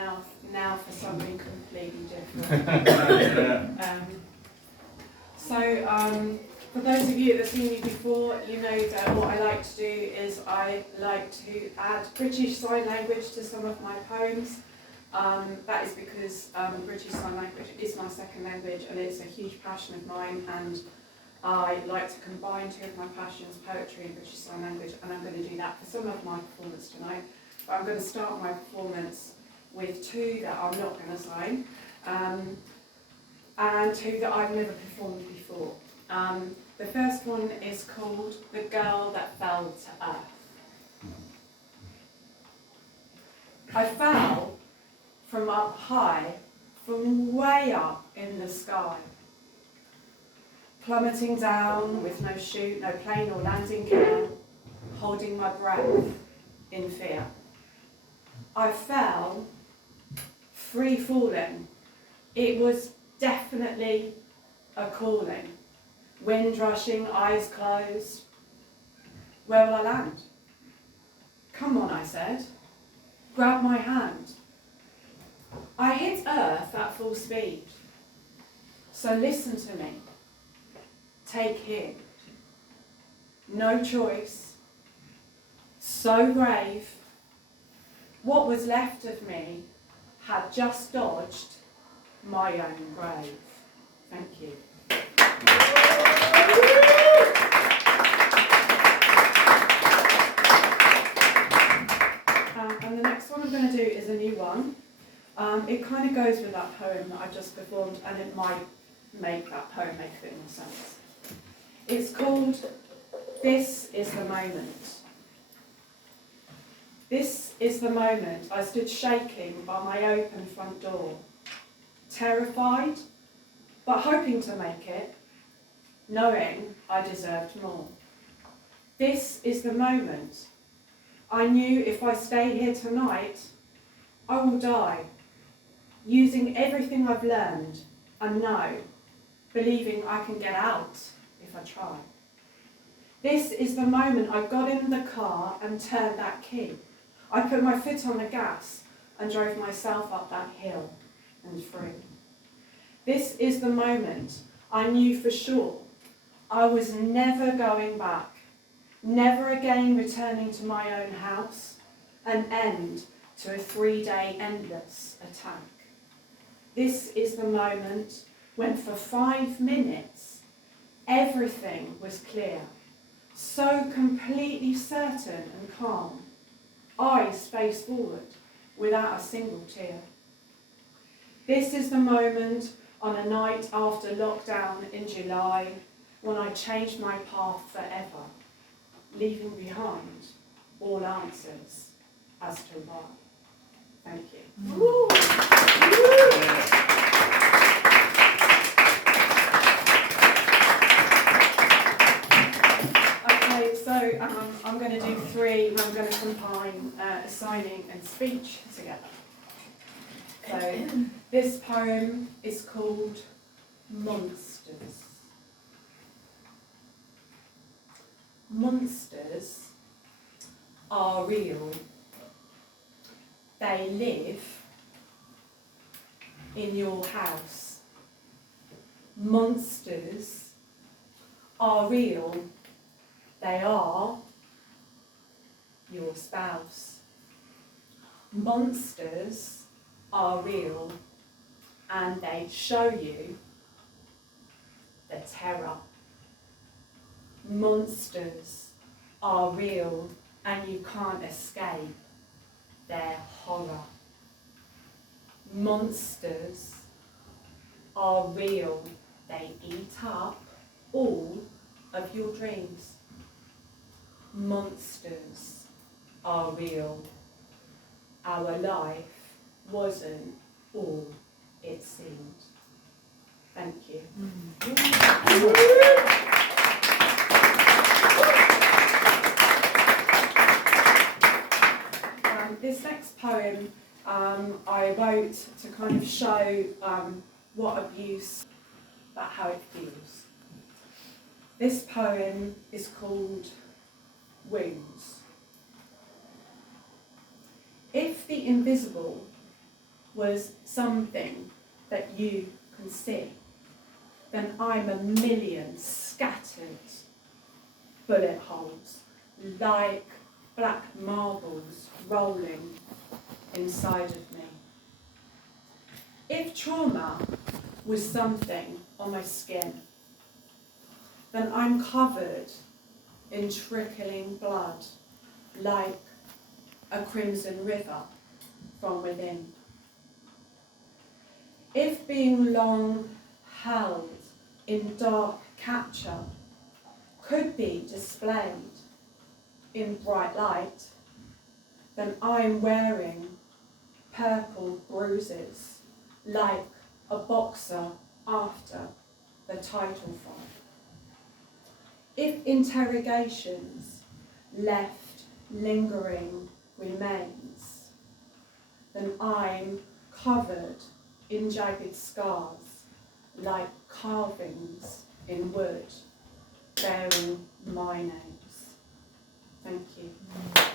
mouth now for something completely different. For those of you that have seen me before, you know that what I like to do is I like to add British Sign Language to some of my poems. That is because British Sign Language is my second language and it's a huge passion of mine, and I like to combine two of my passions, poetry and British Sign Language, and I'm going to do that for some of my performance tonight. But I'm going to start my performance with two that I'm not going to sign, and two that I've never performed before. The first one is called The Girl That Fell to Earth. I fell from up high, from way up in the sky, plummeting down with no chute, no plane or landing gear, holding my breath in fear. I fell, free falling. It was definitely a calling. Wind rushing, eyes closed. Where will I land? Come on, I said. Grab my hand. I hit earth at full speed. So listen to me. Take heed. No choice. So brave. What was left of me had just dodged my own grave. Thank you. And the next one I'm going to do is a new one. It kind of goes with that poem that I just performed, and it might make that poem make a bit more sense. It's called This Is the Moment. This is the moment I stood shaking by my open front door, terrified, but hoping to make it, knowing I deserved more. This is the moment I knew if I stay here tonight, I will die, using everything I've learned and know, believing I can get out if I try. This is the moment I got in the car and turned that key. I put my foot on the gas and drove myself up that hill and through. This is the moment I knew for sure I was never going back, never again returning to my own house, an end to a 3-day endless attack. This is the moment when for 5 minutes everything was clear, so completely certain and calm, eyes face forward without a single tear. This is the moment on a night after lockdown in July when I changed my path forever, leaving behind all answers as to why. Thank you. Okay, so I'm going to do 3, and I'm going to combine signing and speech together. So this poem is called Monsters. Monsters are real. They live in your house. Monsters are real. They are your spouse. Monsters are real, and they show you the terror. Monsters are real, and you can't escape their horror. Monsters are real. They eat up all of your dreams. Monsters are real. Our life wasn't all it seemed. Thank you. This next poem I wrote to kind of show what abuse, about how it feels. This poem is called Wounds. If the invisible was something that you can see, then I'm a million scattered bullet holes, like black marbles rolling inside of me. If trauma was something on my skin, then I'm covered in trickling blood, like a crimson river from within. If being long held in dark capture could be displayed in bright light, then I'm wearing purple bruises like a boxer after the title fight. If interrogations left lingering remains, then I'm covered in jagged scars like carvings in wood bearing my names. Thank you.